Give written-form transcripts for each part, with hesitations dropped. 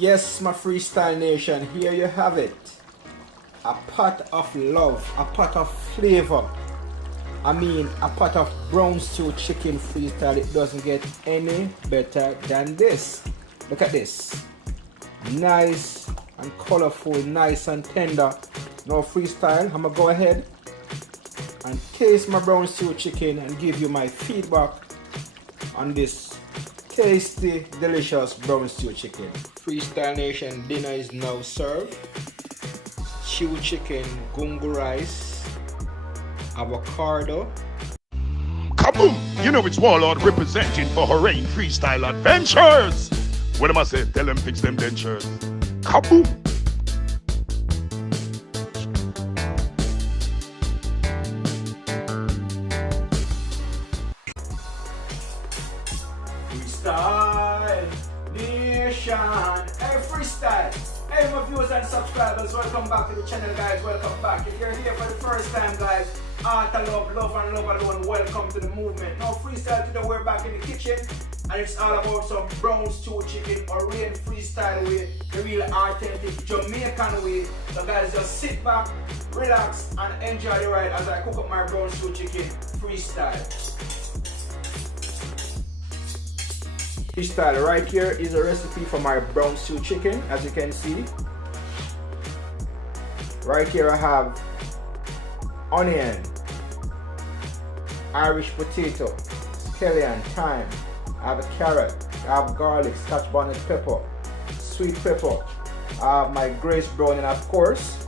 Yes, my freestyle nation, here you have it. A pot of love, a pot of flavor. I mean, a pot of brown stew chicken freestyle. It doesn't get any better than this. Look at this. Nice and colorful, nice and tender. Now freestyle, I'm gonna go ahead and taste my brown stew chicken and give you my feedback on this tasty, delicious brown stew chicken. Freestyle Nation, dinner is now served. Stew chicken, gungo rice, avocado. Kaboom! You know it's Warlord representing for Hooray Freestyle Adventures! What am I say? Tell them fix them dentures. Kaboom! Freestyle Nation, hey freestyle, hey my viewers and subscribers, welcome back to the channel guys, welcome back. If you're here for the first time guys, art and love and love alone, welcome to the movement. Now freestyle today, we're back in the kitchen and it's all about some brown stew chicken, Korean freestyle way, the real authentic Jamaican way. So guys, just sit back, relax and enjoy the ride as I cook up my brown stew chicken freestyle. Freestyle, right here is a recipe for my brown stew chicken. As you can see, right here I have onion, Irish potato, scallion, thyme, I have a carrot, I have garlic, scotch bonnet pepper, sweet pepper, I have my grace brown, and of course,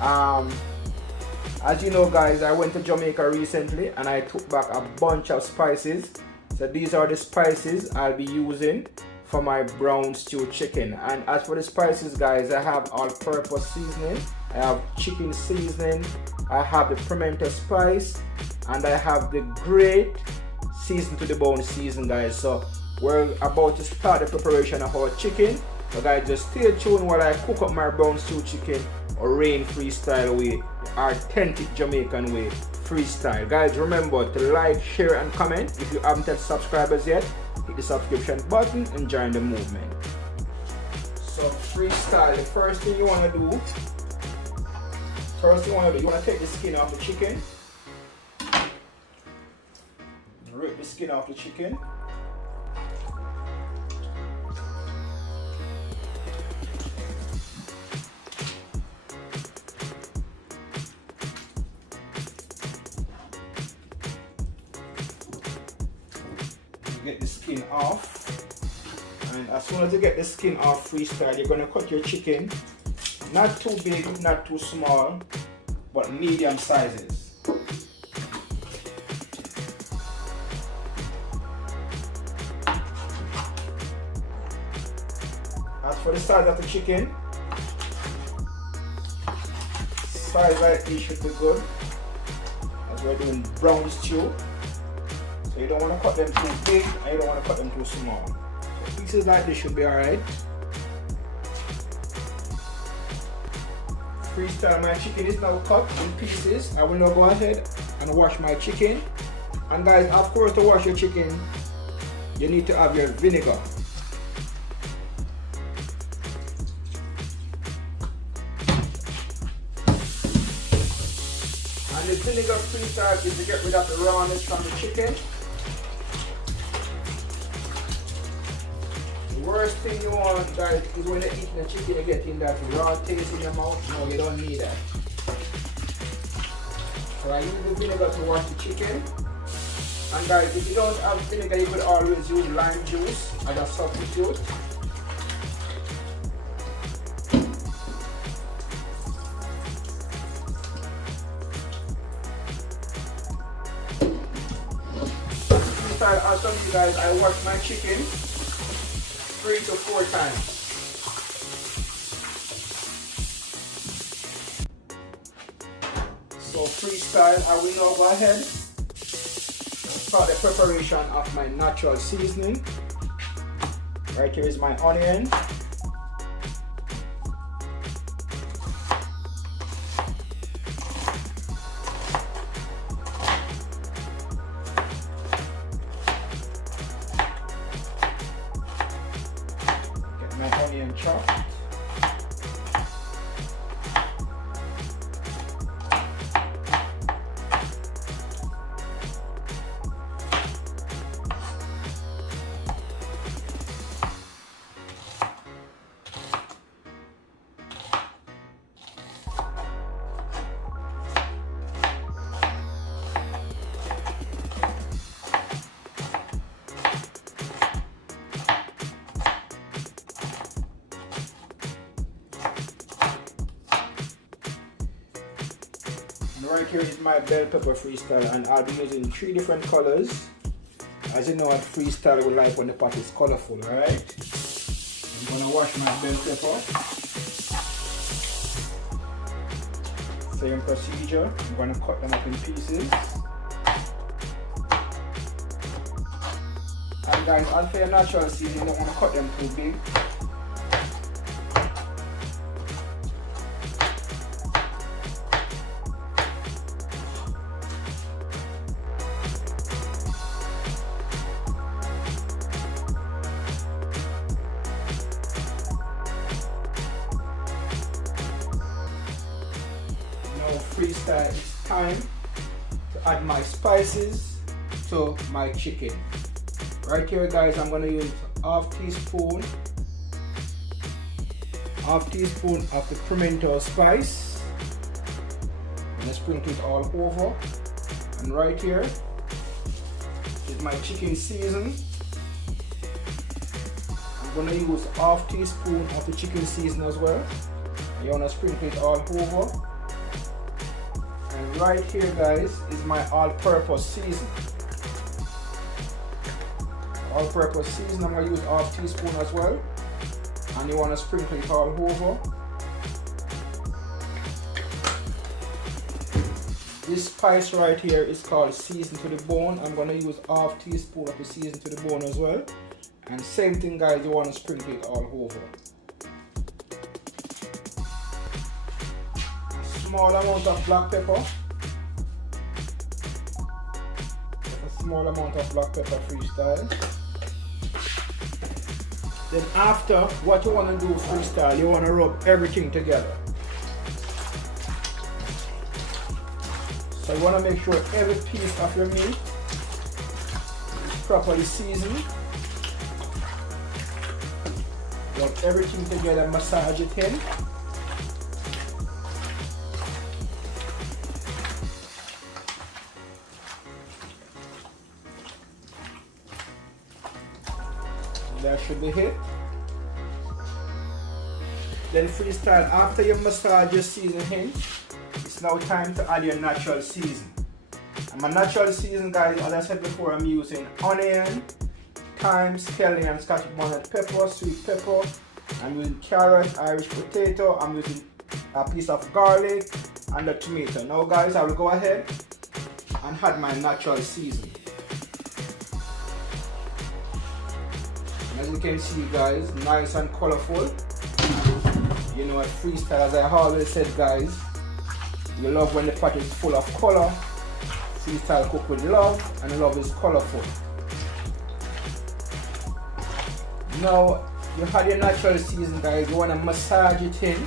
as you know guys, I went to Jamaica recently and I took back a bunch of spices. So these are the spices I'll be using for my brown stew chicken. And as for the spices guys, I have all-purpose seasoning, I have chicken seasoning, I have the pimento spice, and I have the great season to the bone season guys. So we're about to start the preparation of our chicken. So guys, just stay tuned while I cook up my brown stew chicken or rain freestyle way, authentic Jamaican way. Freestyle. Guys, remember to like, share and comment. If you haven't yet subscribers yet, hit the subscription button and join the movement. So freestyle, the first thing you want to do, you want to take the skin off the chicken. Rip the skin off the chicken. Get the skin off, and as soon as you get the skin off freestyle, you're going to cut your chicken not too big, not too small, but medium sizes. As for the size of the chicken, size like this should be good as we're doing brown stew. So you don't want to cut them too big and you don't want to cut them too small. So pieces like this should be alright. Freestyle, my chicken is now cut in pieces. I will now go ahead and wash my chicken. And guys, of course, to wash your chicken, you need to have your vinegar. And the vinegar freestyle is to get rid of the rawness from the chicken. The worst thing you want guys is when you're eating the chicken, you're getting that raw taste in your mouth. No, you don't need that. So I use the vinegar to wash the chicken. And guys, if you don't have vinegar, you could always use lime juice as a substitute. I'll tell you guys, I wash my chicken 3 to 4 times. So freestyle, I will now go ahead and start the preparation of my natural seasoning. Right here is my onion. my onion chopped. Right here is my bell pepper freestyle, and I'll be using 3 different colors. As you know, at freestyle we like when the pot is colorful, alright? I'm gonna wash my bell pepper. Same procedure. I'm gonna cut them up in pieces. And guys, as for your natural seasoning, you don't want to cut them too big. Freestyle, it's time to add my spices to my chicken. Right here guys, I'm going to use half teaspoon of the pimento spice. I'm going to sprinkle it all over. And right here is my chicken season. I'm going to use half teaspoon of the chicken season as well. You want to sprinkle it all over. And right here guys is my all-purpose season. All-purpose season, I'm going to use half teaspoon as well. And you want to sprinkle it all over. This spice right here is called season to the bone. I'm going to use half teaspoon of the season to the bone as well. And same thing guys, you want to sprinkle it all over. Small amount of black pepper. A small amount of black pepper freestyle. Then after, what you want to do freestyle, you want to rub everything together. So you want to make sure every piece of your meat is properly seasoned. Rub everything together, massage it in. That should be it. Then freestyle, after you massage your seasoning, it's now time to add your natural season. And my natural season guys, as I said before, I'm using onion, thyme, scallion, and Scotch bonnet pepper, sweet pepper. I'm using carrot, Irish potato, I'm using a piece of garlic and a tomato. Now guys, I will go ahead and add my natural season. As you can see guys, nice and colorful. You know, at freestyle, as I always said guys, you love when the pot is full of color. Freestyle cook with love, and love is colorful. Now you had your natural season guys, you want to massage it in.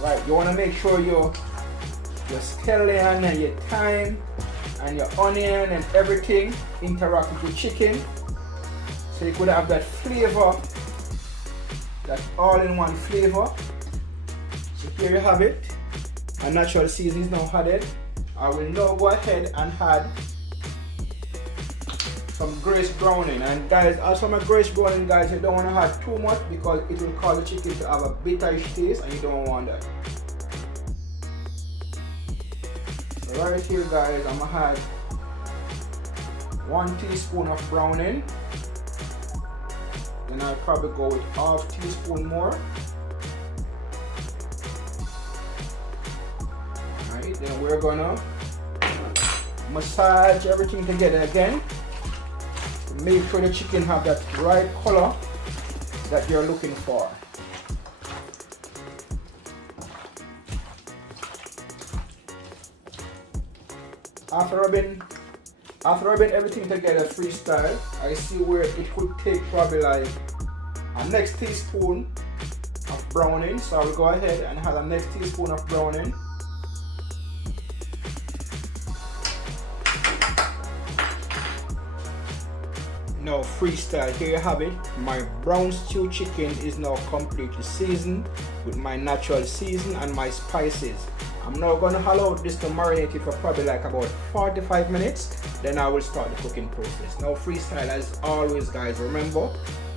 Right, you want to make sure your scallion and your thyme and your onion and everything interact with your chicken. So you could have that flavor, that all-in-one flavor. So here you have it. My natural seasoning is now added. I will now go ahead and add some grace browning. And guys, also my grace browning guys, you don't want to add too much because it will cause the chicken to have a bitterish taste, and you don't want that. So right here guys, I'm gonna add 1 teaspoon of browning. Then I'll probably go with half teaspoon more. Alright, then we're gonna massage everything together again to make sure the chicken have that right color that you're looking for. After rubbing everything together freestyle, I see where it could take probably like a next teaspoon of browning. So I will go ahead and add a next teaspoon of browning. Now freestyle, here you have it. My brown stew chicken is now completely seasoned with my natural season and my spices. I'm now going to allow this to marinate it for probably like about 45 minutes. Then I will start the cooking process. Now freestyle, as always guys, remember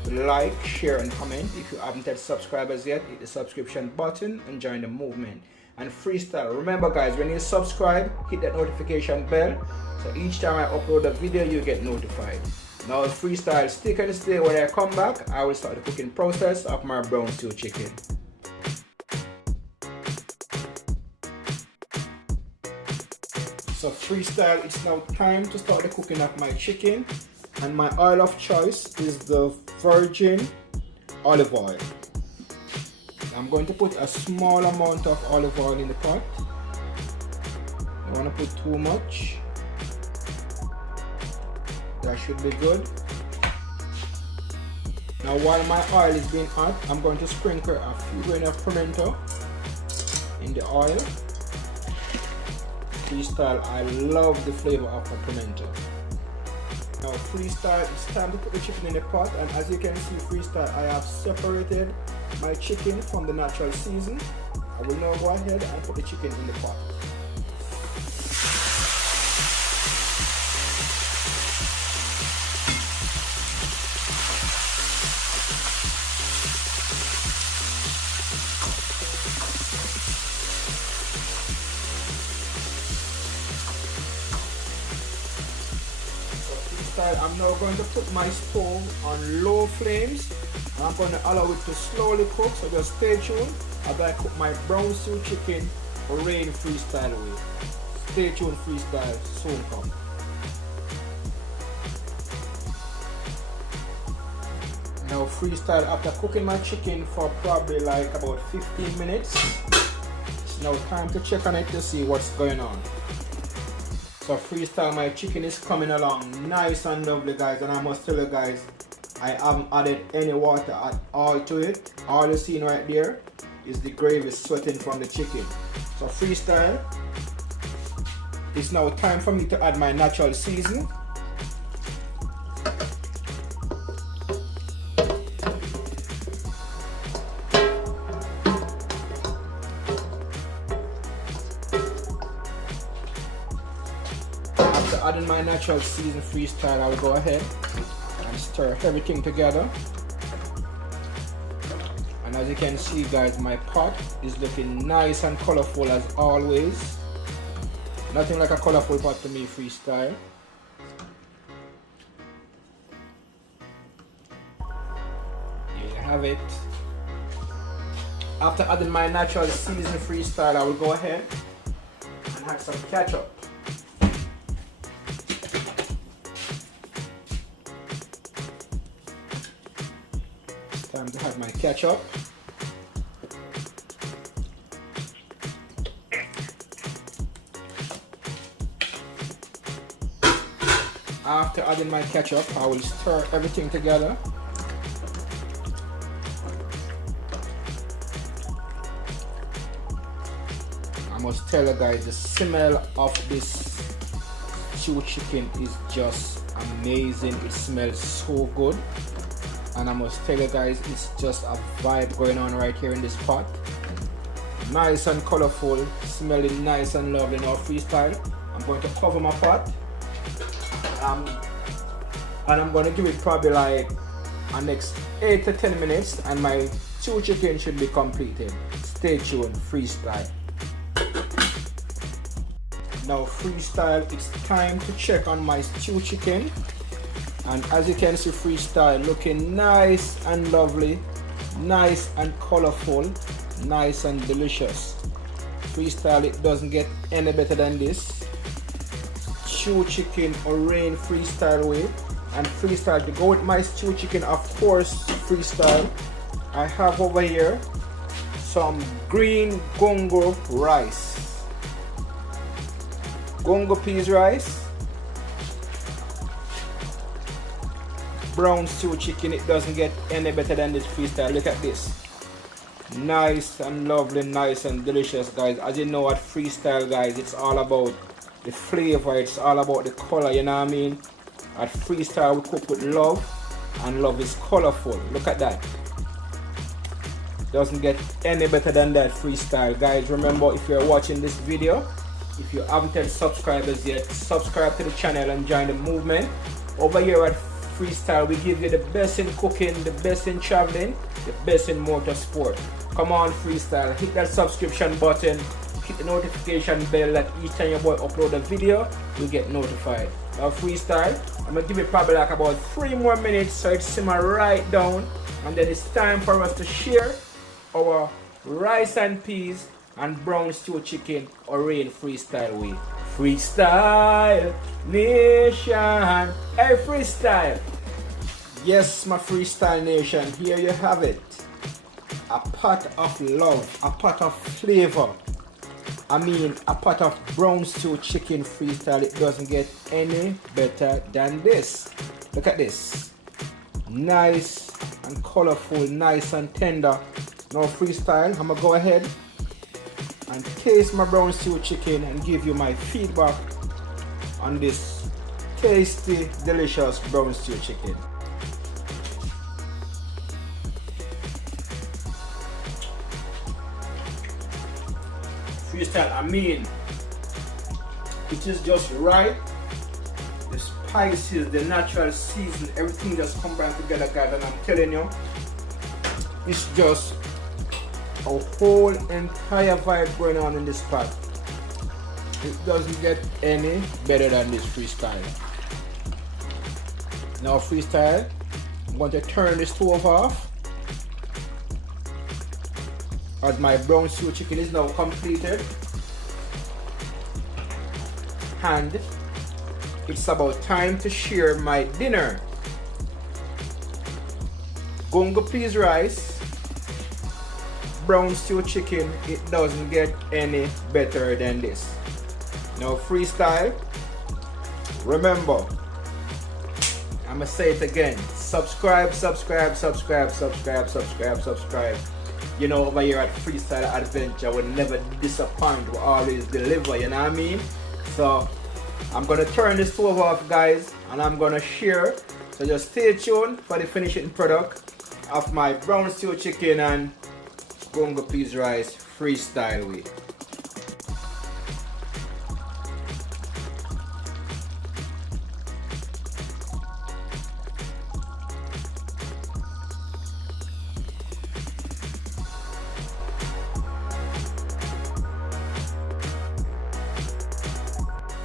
to like, share and comment. If you haven't yet subscribed as yet, hit the subscription button and join the movement. And freestyle, remember guys, when you subscribe, hit that notification bell, so each time I upload a video you get notified. Now freestyle, stick and stay. When I come back, I will start the cooking process of my brown stew chicken. So freestyle, it's now time to start the cooking of my chicken, and my oil of choice is the virgin olive oil. I'm going to put a small amount of olive oil in the pot. I don't want to put too much. That should be good. Now while my oil is being hot, I'm going to sprinkle a few grains of pimento in the oil. Freestyle, I love the flavor of the pimento. Now freestyle, it's time to put the chicken in the pot, and as you can see freestyle, I have separated my chicken from the natural season. I will now go ahead and put the chicken in the pot. I'm now going to put my stove on low flames, and I'm going to allow it to slowly cook, so just stay tuned as I cook my brown stew chicken rain freestyle way. Stay tuned, freestyle soon come. Now freestyle, after cooking my chicken for probably like about 15 minutes, it's now time to check on it to see what's going on. So freestyle, my chicken is coming along nice and lovely guys, and I must tell you guys, I haven't added any water at all to it. All you're seeing right there is the gravy sweating from the chicken. So freestyle, it's now time for me to add my natural seasoning. Adding my natural season freestyle, I will go ahead and stir everything together. And as you can see guys, my pot is looking nice and colorful as always. Nothing like a colorful pot to me, freestyle. Here you have it. After adding my natural season freestyle, I will go ahead and add some ketchup. Time to have my ketchup. After adding my ketchup, I will stir everything together. I must tell you guys, the smell of this stew chicken is just amazing. It smells so good. And I must tell you guys, it's just a vibe going on right here in this pot. Nice and colorful, smelling nice and lovely. Now freestyle, I'm going to cover my pot. And I'm going to give it probably like a next 8 to 10 minutes, and my stew chicken should be completed. Stay tuned, freestyle. Now freestyle, it's time to check on my stew chicken. And as you can see, freestyle looking nice and lovely, nice and colorful, nice and delicious. Freestyle, it doesn't get any better than this. Stew chicken or rain freestyle way. And freestyle, to go with my stew chicken, of course, freestyle, I have over here some green gongo rice. Gongo peas rice. brown stew chicken, it doesn't get any better than this freestyle. Look at this. Nice and lovely, nice and delicious, guys. As you know, at freestyle, guys, it's all about the flavor, it's all about the color, you know what I mean? At freestyle, we cook with love, and love is colorful. Look at that. Doesn't get any better than that freestyle. Guys, remember, if you're watching this video, if you haven't had subscribers yet, subscribe to the channel and join the movement. Over here at Freestyle, we give you the best in cooking, the best in traveling, the best in motorsport. Come on, Freestyle, hit that subscription button, hit the notification bell that each time your boy upload a video, you get notified. Now Freestyle, I'm gonna give you probably like about 3 more minutes so it simmer right down, and then it's time for us to share our rice and peas and brown stew chicken Orange Freestyle way. Freestyle Nation. Hey Freestyle. Yes, my Freestyle Nation, here you have it. A pot of love, a pot of flavor. I mean, a pot of brown stew chicken freestyle. It doesn't get any better than this. Look at this. Nice and colorful, nice and tender. Now Freestyle, I'm gonna go ahead and taste my brown stew chicken and give you my feedback on this tasty, delicious brown stew chicken. Freestyle, I mean, it is just right. The spices, the natural season, everything just combined together, guys, and I'm telling you, it's just a whole entire vibe going on in this pot. It doesn't get any better than this Freestyle. Now Freestyle, I'm going to turn the stove off as my brown stew chicken is now completed, and it's about time to share my dinner. Gungo peas rice, brown stew chicken, it doesn't get any better than this. Now Freestyle, remember, I'm gonna say it again, subscribe. You know, over here at Freestyle Adventure, we never disappoint, we always deliver, you know what I mean? So I'm gonna turn this stove off, guys, and I'm gonna share. So just stay tuned for the finishing product of my brown stew chicken and gungo peas rice Freestyle way.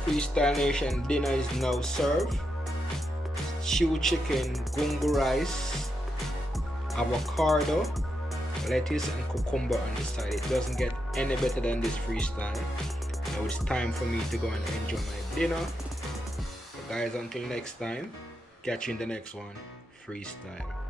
Freestyle Nation, dinner is now served. Stew chicken, gungo rice, avocado, lettuce and cucumber on the side. It doesn't get any better than this Freestyle. Now it's time for me to go and enjoy my dinner. So guys, until next time, catch you in the next one. Freestyle.